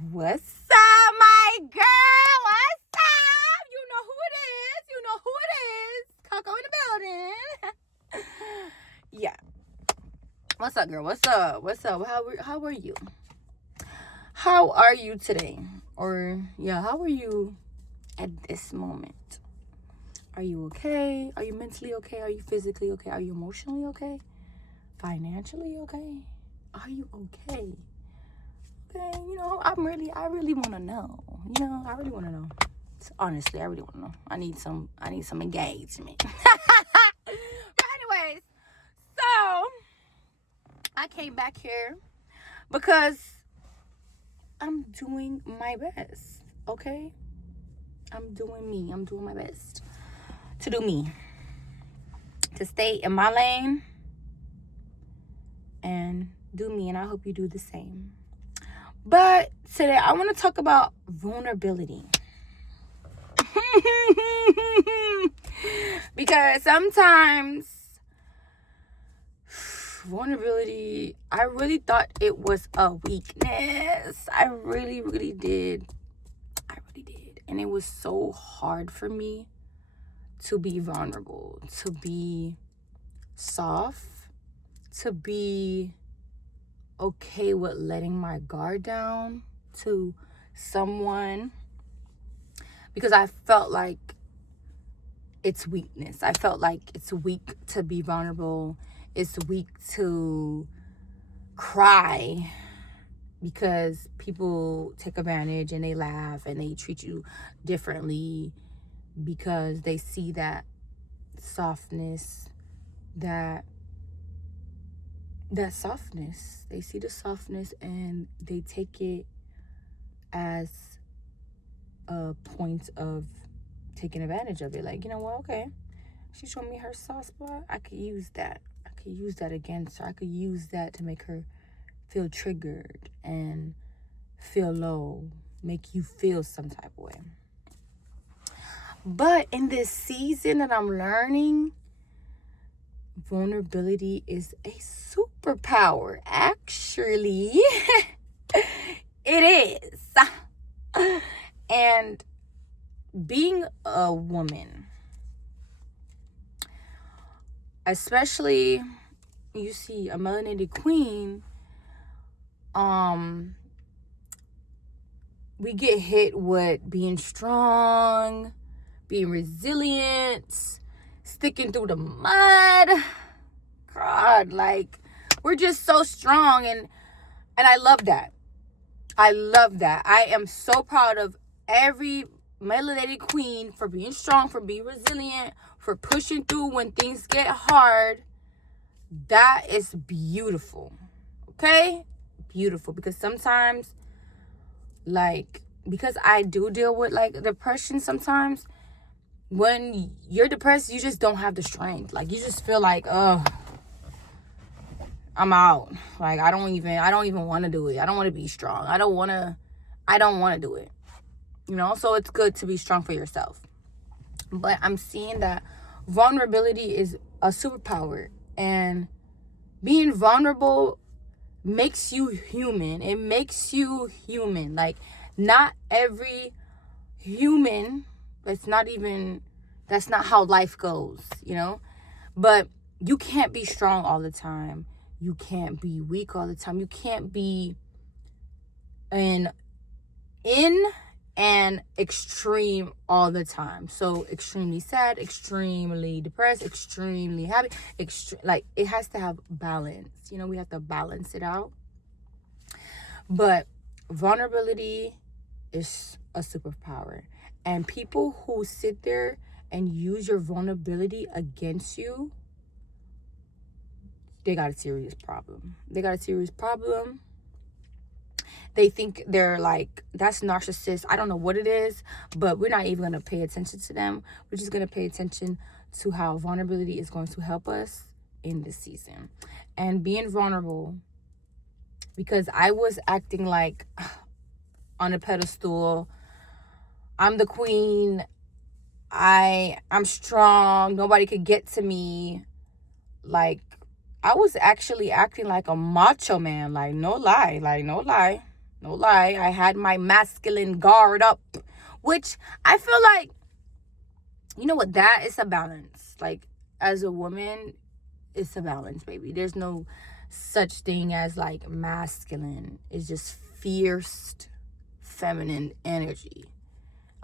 What's up, my girl? What's up? You know who it is. You know who it is. Coco in the building. Yeah. What's up, girl? What's up? What's up? How are you? How are you today? Or, yeah, how are you at this moment? Are you okay? Are you mentally okay? Are you physically okay? Are you emotionally okay? Financially okay? Are you okay? Okay, I really want to know. I really want to know. Honestly, I really want to know. I need some engagement. But anyways, so I came back here because I'm doing my best. Okay, I'm doing me. I'm doing my best to do me, to stay in my lane and do me. And I hope you do the same. But today I want to talk about vulnerability. Because sometimes vulnerability, I really thought it was a weakness. I really did. And it was so hard for me to be vulnerable, to be soft, to be okay with letting my guard down to someone, because I felt like it's weakness. I felt like it's weak to be vulnerable. It's weak to cry because people take advantage and they laugh and they treat you differently because they see that softness, that softness. They see the softness and they take it as a point of taking advantage of it. Like, you know what? Okay, she showed me her soft spot. I could use that. I could use that against her. I could use that to make her feel triggered and feel low, make you feel some type of way. But in this season that I'm learning, vulnerability is a superpower. Actually, it is. And being a woman, especially you see a melanated queen, we get hit with being strong, being resilient, sticking through the mud. God, like, we're just so strong, and I love that. I am so proud of every melanated queen for being strong, for being resilient, for pushing through when things get hard. That is beautiful. Okay? Beautiful. Because sometimes, like, because I do deal with, like, depression sometimes, when you're depressed, you just don't have the strength. Like, you just feel like, oh, I'm out. Like, I don't even want to do it. I don't want to be strong. I don't want to do it. So it's good to be strong for yourself. But I'm seeing that vulnerability is a superpower, and being vulnerable makes you human. It makes you human. Like, not every human, that's not how life goes, But you can't be strong all the time. You can't be weak all the time. You can't be in and extreme all the time. So extremely sad, extremely depressed, extremely happy, like, it has to have balance. We have to balance it out. But vulnerability is a superpower, and people who sit there and use your vulnerability against you, they got a serious problem. They think they're like, that's narcissist. I don't know what it is, but we're not even going to pay attention to them. We're just going to pay attention to how vulnerability is going to help us in this season. And being vulnerable, because I was acting like on a pedestal, I'm the queen, I'm strong, nobody could get to me. Like, I was actually acting like a macho man. Like, no lie. No lie. I had my masculine guard up, which I feel like, you know what, that is a balance. Like, as a woman, it's a balance, baby. There's no such thing as like masculine. It's just fierce feminine energy.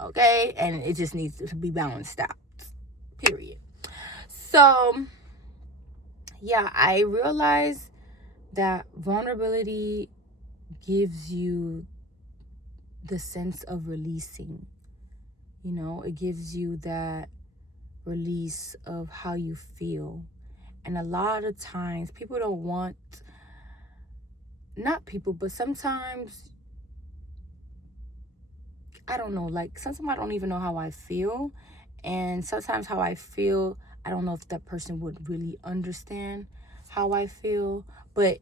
Okay? And it just needs to be balanced out. Period. So, yeah, I realized that vulnerability gives you the sense of releasing. You know, it gives you that release of how you feel. And a lot of times people don't want, not people, but sometimes, I don't know, like sometimes I don't even know how I feel. And sometimes how I feel, I don't know if that person would really understand how I feel. But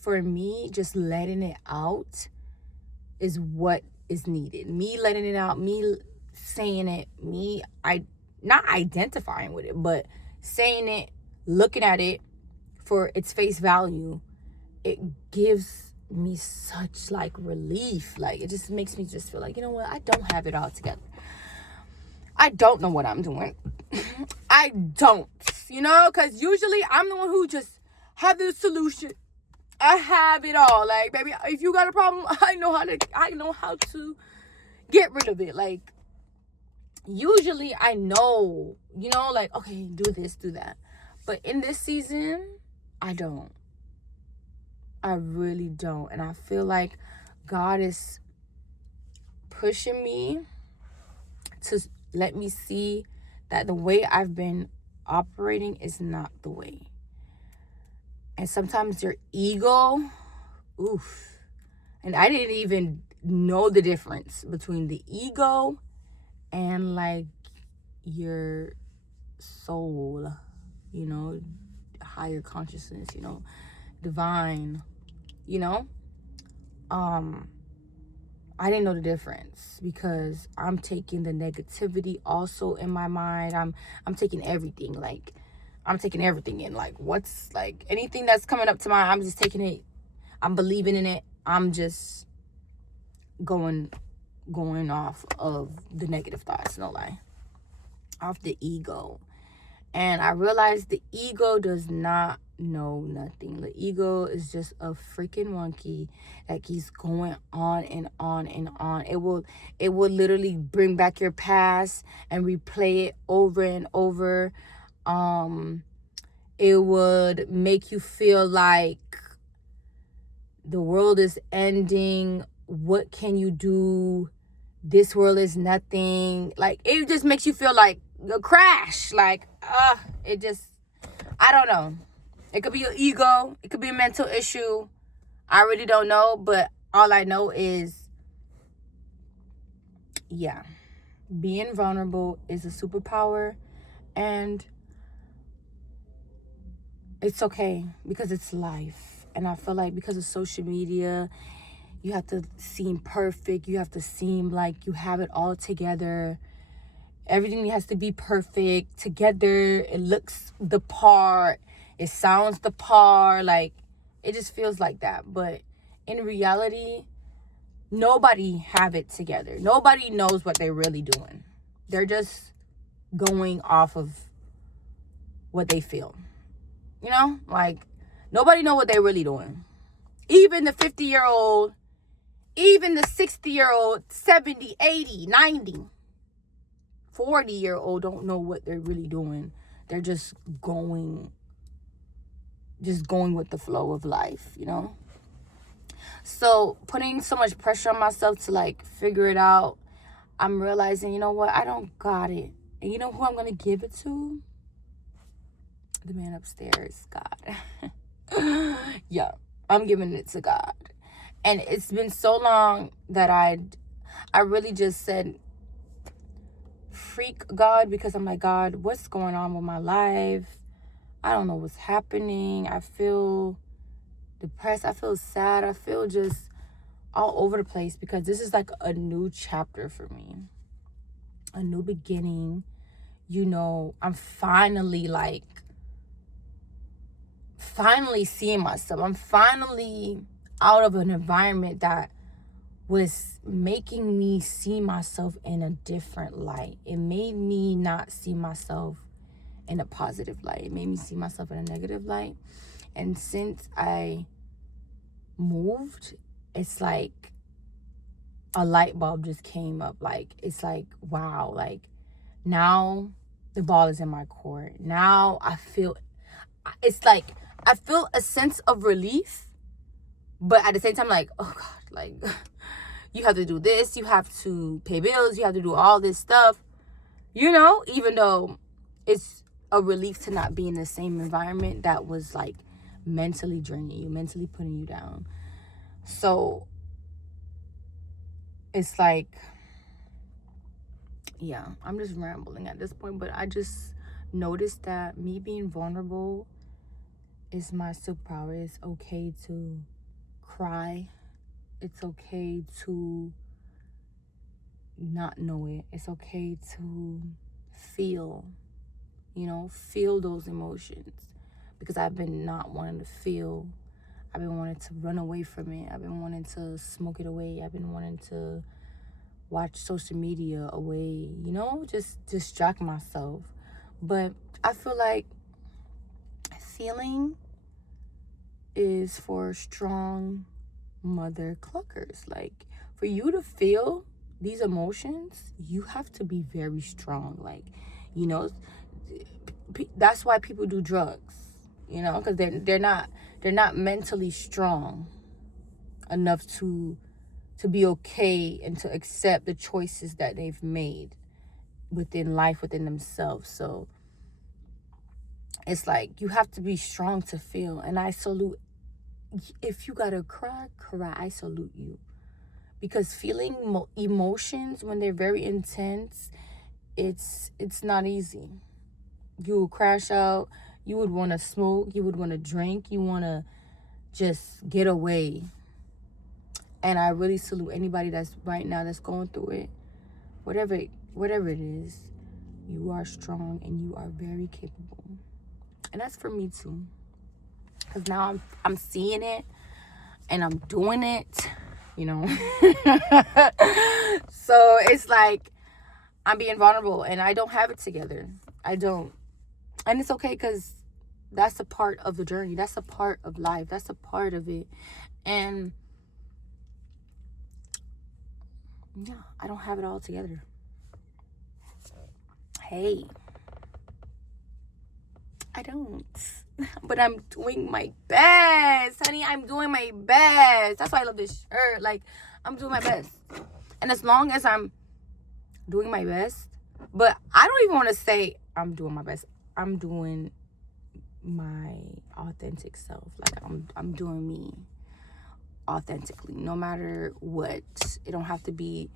for me, just letting it out is what is needed. Me letting it out, me saying it, not identifying with it, but saying it, looking at it for its face value, it gives me such like relief. Like, it just makes me just feel like, you know what, I don't have it all together. I don't know what I'm doing. I don't, because usually I'm the one who just have the solution. I have it all. Like, baby, if you got a problem, I know how to get rid of it. Like, usually I know, like, okay, do this, do that. But in this season, I don't. I really don't. And I feel like God is pushing me to let me see that the way I've been operating is not the way. And sometimes your ego, oof. And I didn't even know the difference between the ego and like your soul, higher consciousness, divine, I didn't know the difference because I'm taking the negativity also in my mind. I'm taking everything, like I'm taking everything in, like what's like anything that's coming up to mind, I'm just taking it. I'm believing in it. I'm just going off of the negative thoughts, no lie, off the ego. And I realized the ego does not know nothing. The ego is just a freaking monkey that keeps going on and on and on. It will literally bring back your past and replay it over and over. It would make you feel like the world is ending. What can you do? This world is nothing. Like, it just makes you feel like a crash. Like, it just, I don't know. It could be your ego. It could be a mental issue. I really don't know. But all I know is, yeah, being vulnerable is a superpower. And it's okay because it's life. And I feel like because of social media, you have to seem perfect. You have to seem like you have it all together. Everything has to be perfect together. It looks the part. It sounds the part. Like, it just feels like that. But in reality, nobody have it together. Nobody knows what they're really doing. They're just going off of what they feel. Like, nobody know what they're really doing. Even the 50-year-old, even the 60-year-old, 70, 80, 90, 40-year-old don't know what they're really doing. They're just going with the flow of life, So putting so much pressure on myself to like figure it out, I'm realizing, you know what, I don't got it. And you know who I'm going to give it to? The man upstairs, God. Yeah, I'm giving it to God. And it's been so long that I really just said, freak God, because I'm like, God, what's going on with my life? I don't know what's happening. I feel depressed. I feel sad. I feel just all over the place because this is like a new chapter for me. A new beginning. I'm finally seeing myself. I'm finally out of an environment that was making me see myself in a different light. It made me not see myself in a positive light. It made me see myself in a negative light. And since I moved, it's like a light bulb just came up. Like, it's like, wow, like now the ball is in my court. Now it's like I feel a sense of relief, but at the same time, like, oh God, like you have to do this, you have to pay bills, you have to do all this stuff, you know, even though it's a relief to not be in the same environment that was like mentally draining you, mentally putting you down. So it's like, yeah, I'm just rambling at this point, but I just noticed that me being vulnerable is my superpower. It's okay to cry. It's okay to not know it. It's okay to feel, feel those emotions, because I've been not wanting to feel. I've been wanting to run away from it. I've been wanting to smoke it away. I've been wanting to watch social media away, just distract myself. But I feel like feeling is for strong mother cluckers. Like, for you to feel these emotions, you have to be very strong. Like, that's why people do drugs, because they're not mentally strong enough to be okay and to accept the choices that they've made within life, within themselves. So it's like you have to be strong to feel. And I salute, if you gotta cry, I salute you. Because feeling emotions when they're very intense, it's not easy. You will crash out. You would want to smoke. You would want to drink. You want to just get away. And I really salute anybody that's right now that's going through it. Whatever it is, you are strong and you are very capable. And that's for me too. Because now I'm seeing it and I'm doing it, So it's like I'm being vulnerable and I don't have it together. I don't. And it's okay, because that's a part of the journey. That's a part of life. That's a part of it. And yeah, I don't have it all together. Hey, I don't. But I'm doing my best, honey. I'm doing my best. That's why I love this shirt. Like, I'm doing my best. And as long as I'm doing my best, but I don't even want to say I'm doing my best. I'm doing my authentic self. Like, I'm doing me authentically, no matter what. It don't have to be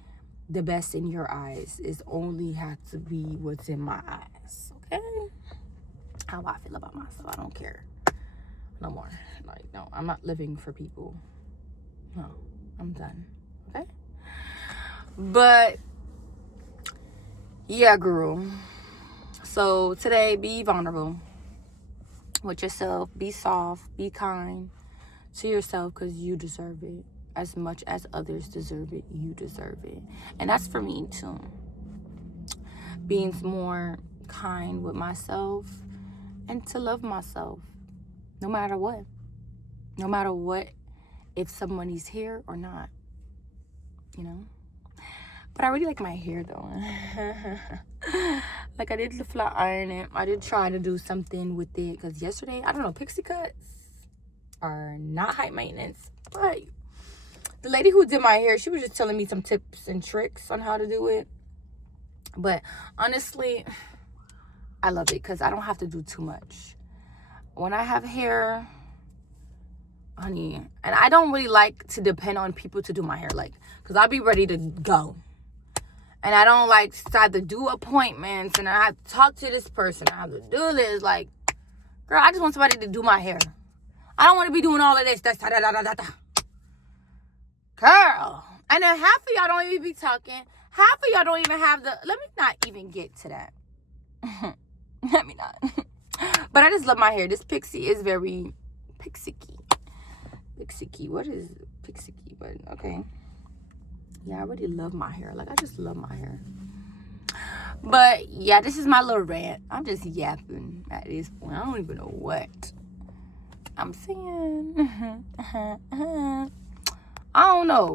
the best in your eyes. It only has to be what's in my eyes. Okay? How I feel about myself, I don't care no more. Like, no, I'm not living for people. No, I'm done. Okay? But yeah, girl. So today, be vulnerable with yourself. Be soft. Be kind to yourself, because you deserve it. As much as others deserve it, you deserve it. And that's for me too. Being more kind with myself and to love myself no matter what. No matter what, if somebody's here or not, But I really like my hair though. Like, I did the flat iron it. I did try to do something with it, because yesterday, I don't know, pixie cuts are not high maintenance. But the lady who did my hair, she was just telling me some tips and tricks on how to do it. But honestly, I love it because I don't have to do too much. When I have hair, honey, and I don't really like to depend on people to do my hair, like, because I'll be ready to go. And I don't like to have to do appointments, and I have to talk to this person. I have to do this. Like, girl, I just want somebody to do my hair. I don't want to be doing all of this. Girl. And then half of y'all don't even be talking. Half of y'all don't even have the... Let me not even get to that. Let me not. But I just love my hair. This pixie is very pixie-key. Pixie-key. What is pixie-key? But okay. Yeah, I really love my hair. Like, I just love my hair. But, yeah, this is my little rant. I'm just yapping at this point. I don't even know what I'm saying. I don't know.